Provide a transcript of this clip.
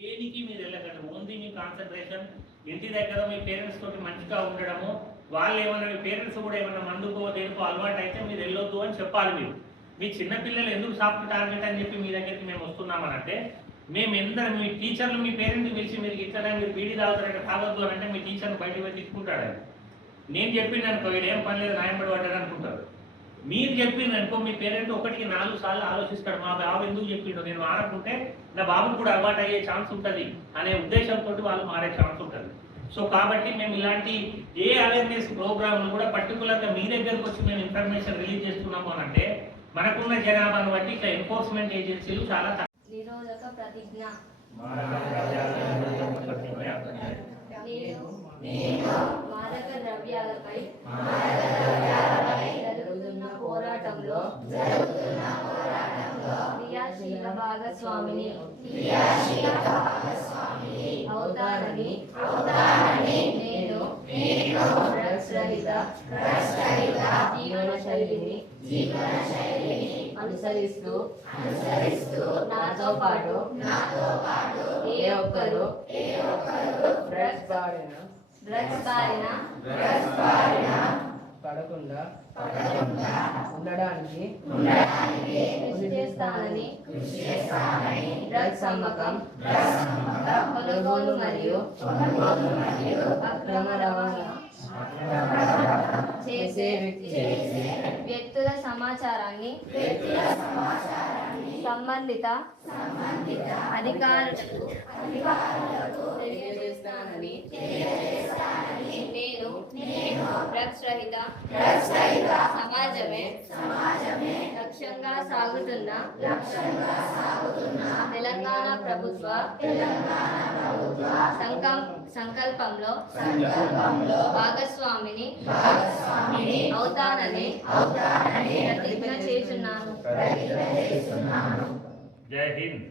దేనికి మీరు వెళ్ళకండి. ఓన్లీ మీ కాన్సన్ట్రేషన్ ఇంటి దగ్గర మీ పేరెంట్స్ తోటి మంచిగా ఉండడము. వాళ్ళు ఏమైనా మీ పేరెంట్స్ కూడా ఏమైనా మందుకో దేనికో అలవాటు అయితే మీరు వెళ్ళొద్దు అని చెప్పాలి. మీరు మీ చిన్నపిల్లలు ఎందుకు సాఫ్ట్ టార్గెట్ అని చెప్పి మీ దగ్గరికి మేము వస్తున్నామనంటే, మేమెందరం మీ టీచర్లు మీ పేరెంట్ని పిలిచి మీరు ఇట్లా మీరు బీడీ తాగుతారంటే తాగొద్దు అని అంటే మీ టీచర్ని బయటకు పోయి తీసుకుంటాడు. నేను చెప్పింది అనుకో వీడు ఏం పని లేదు నాయంబడి పడ్డాడు అనుకుంటారు. మీరు చెప్పింది అనుకో మీ పేరెంట్ 1-4 సార్లు ఆలోచిస్తాడు. మా బాబు ఎందుకు చెప్పిండు, నేను మారకుంటే నా బాబుకు కూడా అలవాటు అయ్యే ఛాన్స్ ఉంటుంది అనే ఉద్దేశంతో వాళ్ళు మారే ఛాన్స్ ఉంటుంది. సో కాబట్టి మేము ఇలాంటి ఏ అవేర్నెస్ ప్రోగ్రాంలు కూడా పర్టికులర్గా మీ దగ్గరకు వచ్చి మేము ఇన్ఫర్మేషన్ రిలీజ్ చేస్తున్నాము అని అంటే, మనకున్న జనాభాను బట్టి ఇట్లా ఎన్ఫోర్స్మెంట్ ఏజెన్సీలు చాలా నిరోధక ప్రతిజ్ఞ. మాదక ద్రవ్యాలపై జరుగుతున్న పోరాటంలో క్రియాశీల భాగస్వామిని అవుతానని నేను డ్రగ్స్ రహిత జీవన శైలిని అనుసరిస్తూ నాతో పాటు ఏ ఒక్కరు డ్రగ్స్ బారిన పడకుండా ఉండడానికి కృషి చేస్తానని డ్రగ్స్ అమ్మకం, కొనుగోలు మరియు అక్రమ రవాణా చేసే వ్యక్తుల సమాచారాన్ని సంబంధిత అధికారులకు తెలియజేస్తానని నేను డ్రగ్స్ రహిత సమాజమే లక్ష్యంగా సాగుతున్న తెలంగాణ ప్రభుత్వ సంకల్పంలో భాగస్వామిని అవుతానని ప్రతిజ్ఞ చేస్తున్నాను. జై హింద్.